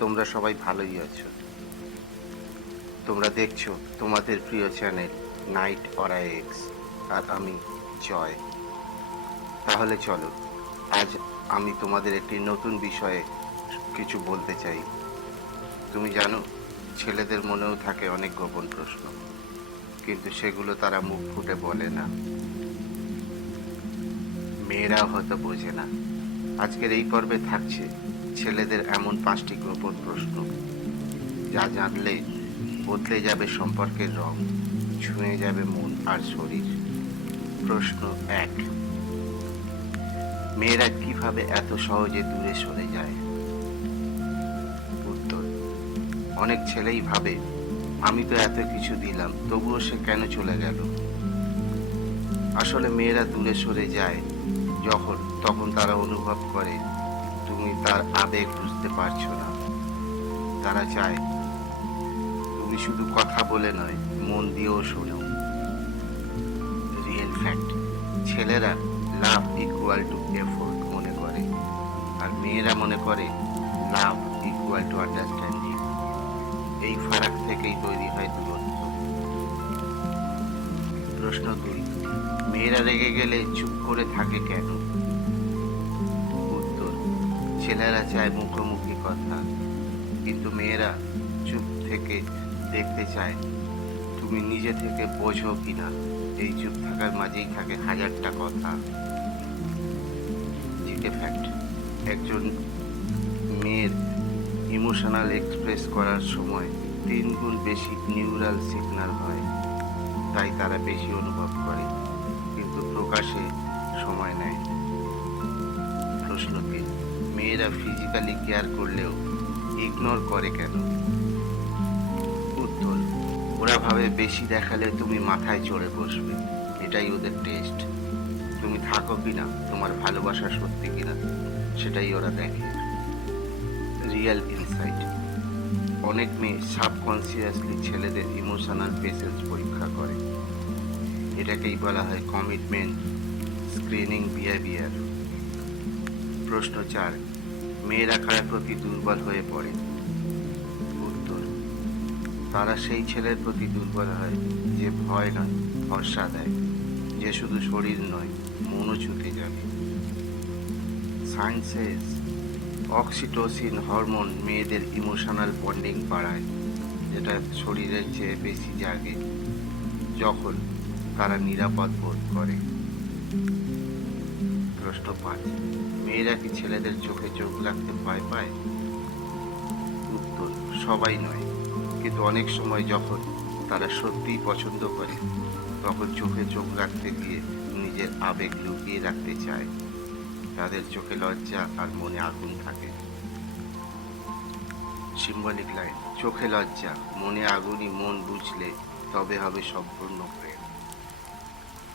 তোমরা সবাই ভালোই আছো। তোমরা দেখছো তোমাদের প্রিয় চ্যানেল নাইট অরা এক্স, আর আমি জয়। তাহলে চলো, আজ আমি তোমাদের একটি নতুন বিষয়ে কিছু বলতে চাই। তুমি জানো, ছেলেদের মনেও থাকে অনেক গোপন প্রশ্ন, কিন্তু সেগুলো তারা মুখ ফুটে বলে না। মেয়েরাও হয়তো বোঝে না। আজকের এই পর্বে থাকছে ছেলেদের এমন 5টি গোপন প্রশ্ন, যা জানলে বদলে যাবে সম্পর্কের রং, ছুঁয়ে যাবে মন আর শরীর। প্রশ্ন 1, মেয়েরা কিভাবে এত সহজে দূরে সরে যায়? উত্তর, অনেক ছেলেই ভাবে, আমি তো এত কিছু দিলাম, তবুও সে কেন চলে গেল। আসলে মেয়েরা দূরে সরে যায় তখন তারা অনুভব করে তুমি তার আবেগ বুঝতে পারছো না। তারা চায় তুমি শুধু কথা বলে নয়, মন দিয়েও শোনো। রিয়েল ফ্যাক্ট, ছেলেরা লাভ ইকুয়াল টু এফোর্ট মনে করে, আর মেয়েরা মনে করে লাভ ইকুয়াল টু আন্ডারস্ট্যান্ডিং। এই ফারাক থেকেই তৈরি হয় দূরত্ব। প্রশ্ন 2, মেয়েরা রেগে গেলে চুপ করে থাকে কেন? উত্তর, ছেলেরা চায় মুখোমুখি কথা, কিন্তু মেয়েরা চুপ থেকে দেখতে চায় তুমি নিজে থেকে বোঝো কিনা। এই চুপ থাকার মাঝেই থাকে হাজারটা কথা। জিকে ফ্যাক্ট, একজন মেয়ের ইমোশনাল এক্সপ্রেস করার সময় 3 গুণ বেশি নিউরাল সিগন্যাল হয়, তাই তারা বেশি অনুভব করে, কিন্তু প্রকাশে সময় নেয়। প্রশ্ন 3, মেয়েরা ফিজিক্যালি কেয়ার করলেও ইগনোর করে কেন? উত্তর, ওরা ভাবে বেশি দেখালে তুমি মাথায় চড়ে বসবে, এটাই ওদের টেস্ট। তুমি থাকো কিনা, তোমার ভালোবাসা সত্যি কিনা, সেটাই ওরা দেখে। রিয়েল ইনসাইট, অনেক মেয়ে সাবকনসিয়াসলি ছেলেদের ইমোশনাল পেসেন্স পরীক্ষা করে। এটাকেই বলা হয় কমিটমেন্ট স্ক্রিনিং বিহেভিয়ার। প্রশ্ন 4, মেয়েরা কার প্রতি দুর্বল হয়ে পড়ে? উত্তর, তারা সেই ছেলের প্রতি দুর্বল হয় যে ভয় নয়, ভরসা দেয়, যে শুধু শরীর নয়, মনও ছুটে যাবে। সায়েন্স সেজ অক্সিটোসিন হরমোন মেয়েদের ইমোশনাল বন্ডিং বাড়ায়, যেটা শরীরের চেয়ে বেশি জাগে যখন তারা নিরাপদ বোধ করে। প্রশ্ন 5, মেয়েরা কি ছেলেদের চোখে চোখ রাখতে ভয় পায়? উত্তর, সবাই নয়, কিন্তু অনেক সময় যখন তারা সত্যিই পছন্দ করে, তখন চোখে চোখ রাখতে গিয়ে নিজের আবেগ লুকিয়ে রাখতে চায়। তাদের চোখে লজ্জা আর মনে আগুন থাকে। সিম্বলিক লাইন, চোখে লজ্জা, মনে আগুনই মন বুঝলে তবে হবে সম্পূর্ণ প্রেম।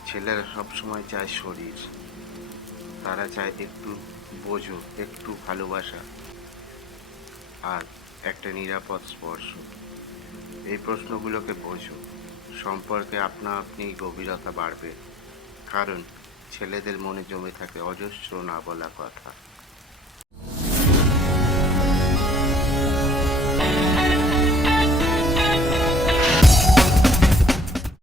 ছেলেরা সবসময় চায় শরীর, তারা চায় একটু বোঝো, একটু ভালোবাসা, আর একটা নিরাপদ স্পর্শ। এই প্রশ্নগুলোকে বোঝো, সম্পর্কে আপনা আপনি গভীরতা বাড়বে, কারণ ছেলেদের মনে জমে থাকে অজস্র না বলা কথা।